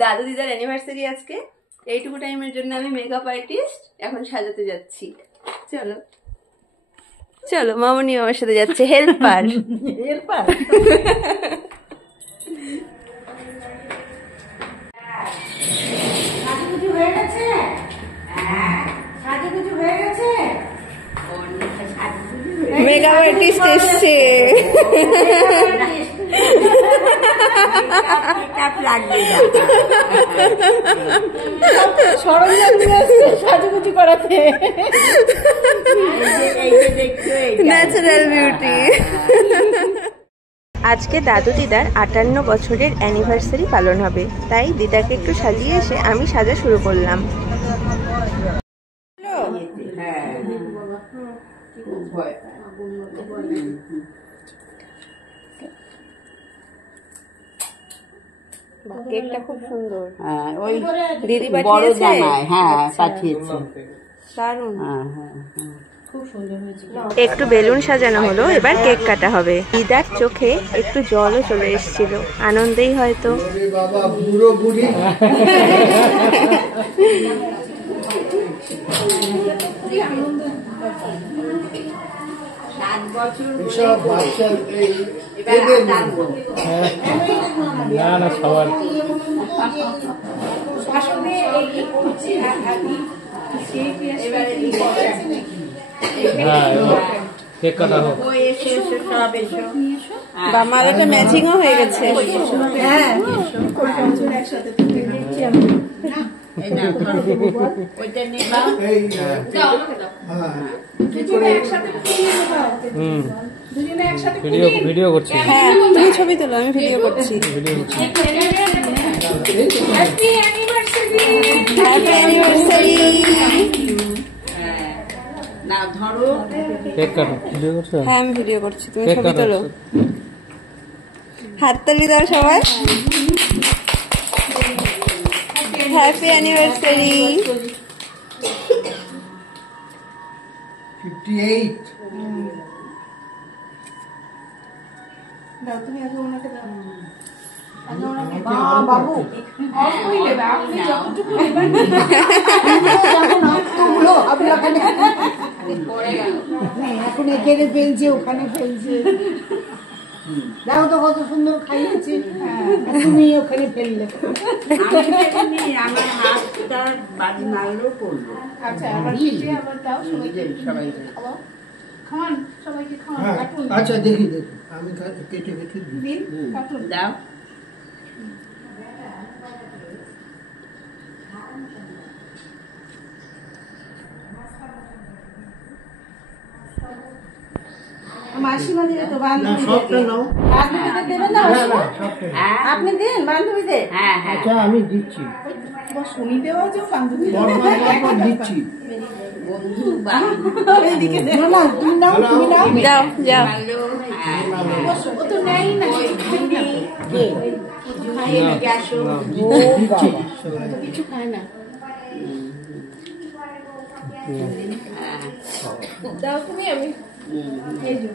দাদু দিদার অ্যানিভার্সারি আজকে, এইটুকু টাইমের জন্য আমি মেকআপ আর্টিস্ট, এখন সাজাতে যাচ্ছি। চলো চলো, মামনি আমার সাথে যাচ্ছে, হেল্পার। হেল্পার সাজুগুজু হয়ে গেছে, সাজুগুজু হয়ে গেছে, মেকআপ আর্টিস্ট এসছে। সরঞ্জাম নিয়ে আসছে সাজুগুজু করাতে, ন্যাচারাল বিউটি। আজকে দাদু দিদার 58 বছরের অ্যানিভার্সারি পালন হবে, তাই দিদাকে একটু সাজিয়ে এসে আমি সাজা শুরু করলাম। কেকটা খুব সুন্দর, ওই দিদি বড় পাঠিয়েছে। জামাই, হ্যাঁ পাঠিয়েছে, দারুণ, খুব সুন্দর হয়েছে। একটু বেলুন সাজানো হলো, এবার কেক কাটা হবে। দিদার চোখে একটু জলও চলে এসেছিল, আনন্দেই হয়তো। বাবা বুড়ো বুড়ি এসব বাচ্চা না না সবার কেক কাটা হোক। মালাটা ম্যাচিংও হয়ে গেছে। ভিডিও করছি। হ্যাঁ তুমি ছবি তোলো, আমি ভিডিও করছি। Happy anniversary. না ধরো কেক কাটো, ভিডিও করছো? হ্যাঁ আমি ভিডিও করছি, তুমি ছবি তোলো। হাততালি দাও সবাই। Happy anniversary. 58 বাবু এখন এখানে ফেলছে, ওখানে ফেলছে, দেখো তো কত সুন্দর খাইয়েছে, তুমি ওখানে ফেললে। আমার হাতটা বাড়ি মারলেও পড়লো। আচ্ছা আচ্ছা দেখি দেখি আমি কেটে কেটে দিই। দাও মাসিমা দিলে তো সবটা নাও। বান্ধবীদের দেবেন না? আপনি দিন বান্ধবীদের। হ্যাঁ হ্যাঁ আচ্ছা আমি দিচ্ছি, শুনিতেও যে বান্ধবী দিচ্ছি। বন্ধু না তুমি নাও, তুমি নাও, যাও যাও। ও তো নাই না কিছু খায় না। দাও তুমি, আমি এই যে